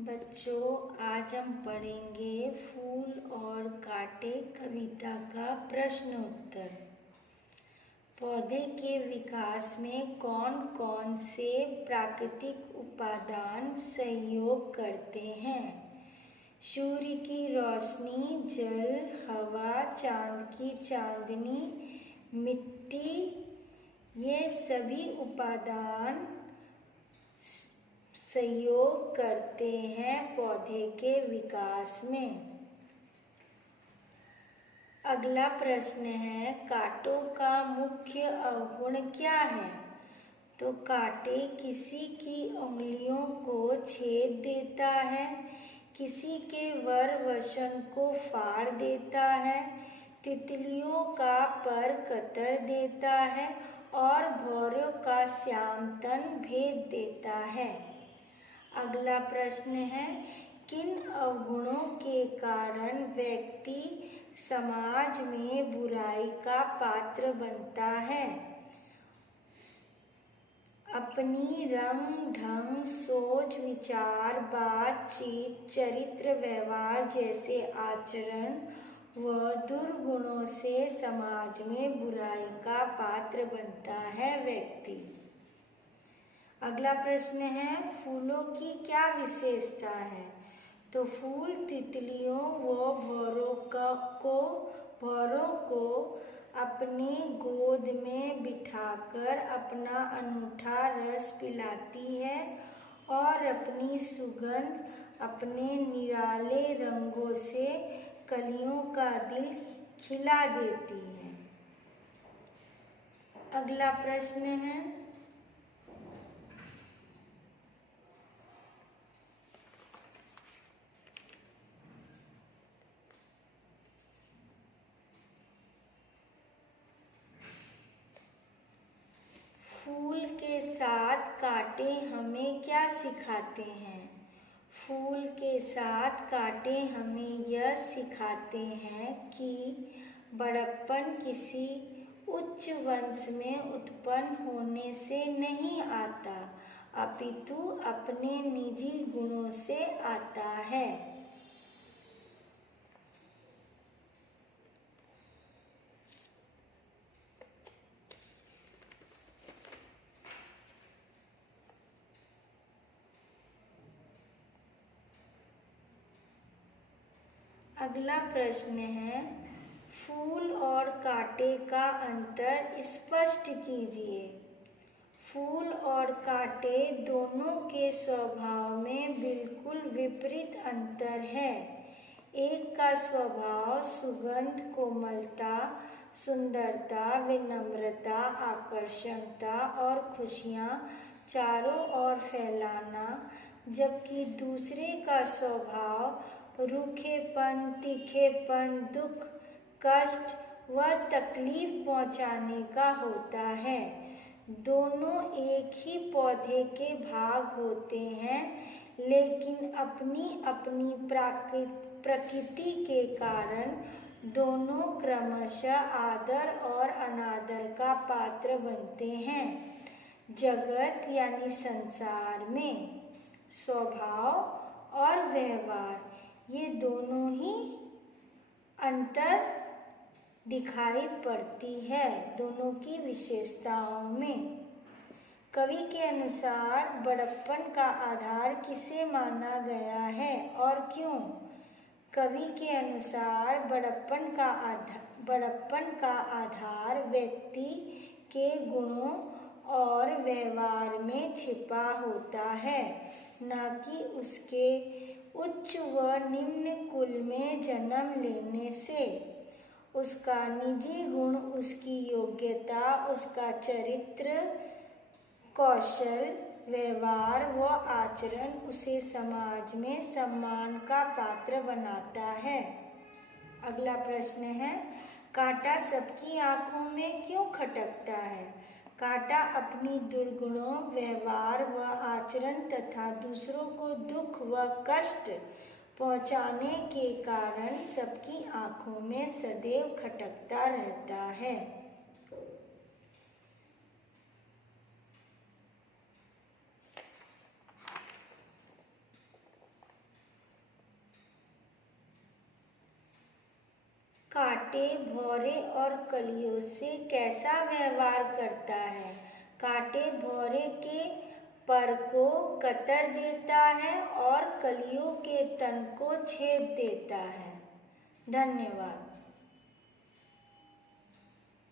बच्चों, आज हम पढ़ेंगे फूल और कांटे कविता का प्रश्न उत्तर। पौधे के विकास में कौन कौन से प्राकृतिक उपादान सहयोग करते हैं? सूर्य की रोशनी, जल, हवा, चांद की चांदनी, मिट्टी, ये सभी उपादान सहयोग करते हैं पौधे के विकास में। अगला प्रश्न है, कांटों का मुख्य अवगुण क्या है? तो कांटे किसी की उंगलियों को छेद देता है, किसी के वरवसन को फाड़ देता है, तितलियों का पर कतर देता है और भौरों का श्याम तन भेद देता है। अगला प्रश्न है, किन अवगुणों के कारण व्यक्ति समाज में बुराई का पात्र बनता है? अपनी रंग ढंग, सोच विचार, बातचीत, चरित्र व्यवहार जैसे आचरण व दुर्गुणों से समाज में बुराई का पात्र बनता है व्यक्ति। अगला प्रश्न है, फूलों की क्या विशेषता है? तो फूल तितलियों व भौरों को अपने गोद में बिठाकर अपना अनूठा रस पिलाती है और अपनी सुगंध अपने निराले रंगों से कलियों का दिल खिला देती है। अगला प्रश्न है, फूल के साथ कांटे हमें क्या सिखाते हैं? फूल के साथ कांटे हमें यह सिखाते हैं कि बड़प्पन किसी उच्च वंश में उत्पन्न होने से नहीं आता, अपितु अपने निजी गुणों से आता है। अगला प्रश्न है, फूल और कांटे का अंतर स्पष्ट कीजिए। फूल और कांटे दोनों के स्वभाव में बिल्कुल विपरीत अंतर है। एक का स्वभाव सुगंध, कोमलता, सुंदरता, विनम्रता, आकर्षणता और खुशियाँ चारों ओर फैलाना, जबकि दूसरे का स्वभाव रूखेपन, तीखेपन, दुख, कष्ट व तकलीफ पहुंचाने का होता है। दोनों एक ही पौधे के भाग होते हैं, लेकिन अपनी अपनी प्रकृति के कारण दोनों क्रमशः आदर और अनादर का पात्र बनते हैं। जगत यानी संसार में स्वभाव और व्यवहार, ये दोनों ही अंतर दिखाई पड़ती है दोनों की विशेषताओं में। कवि के अनुसार बड़प्पन का आधार किसे माना गया है और क्यों? कवि के अनुसार बड़प्पन का आधार व्यक्ति के गुणों और व्यवहार में छिपा होता है, न कि उसके उच्च व निम्न कुल में जन्म लेने से। उसका निजी गुण, उसकी योग्यता, उसका चरित्र, कौशल, व्यवहार व आचरण उसे समाज में सम्मान का पात्र बनाता है। अगला प्रश्न है, कांटा सबकी आंखों में क्यों खटकता है? कांटा अपनी दुर्गुणों, व्यवहार व आचरण तथा दूसरों को दुख व कष्ट पहुंचाने के कारण सबकी आंखों में सदैव खटकता रहता है। कांटे भौरे और कलियों से कैसा व्यवहार करता है? कांटे भौरे के पर को कतर देता है और कलियों के तन को छेद देता है। धन्यवाद।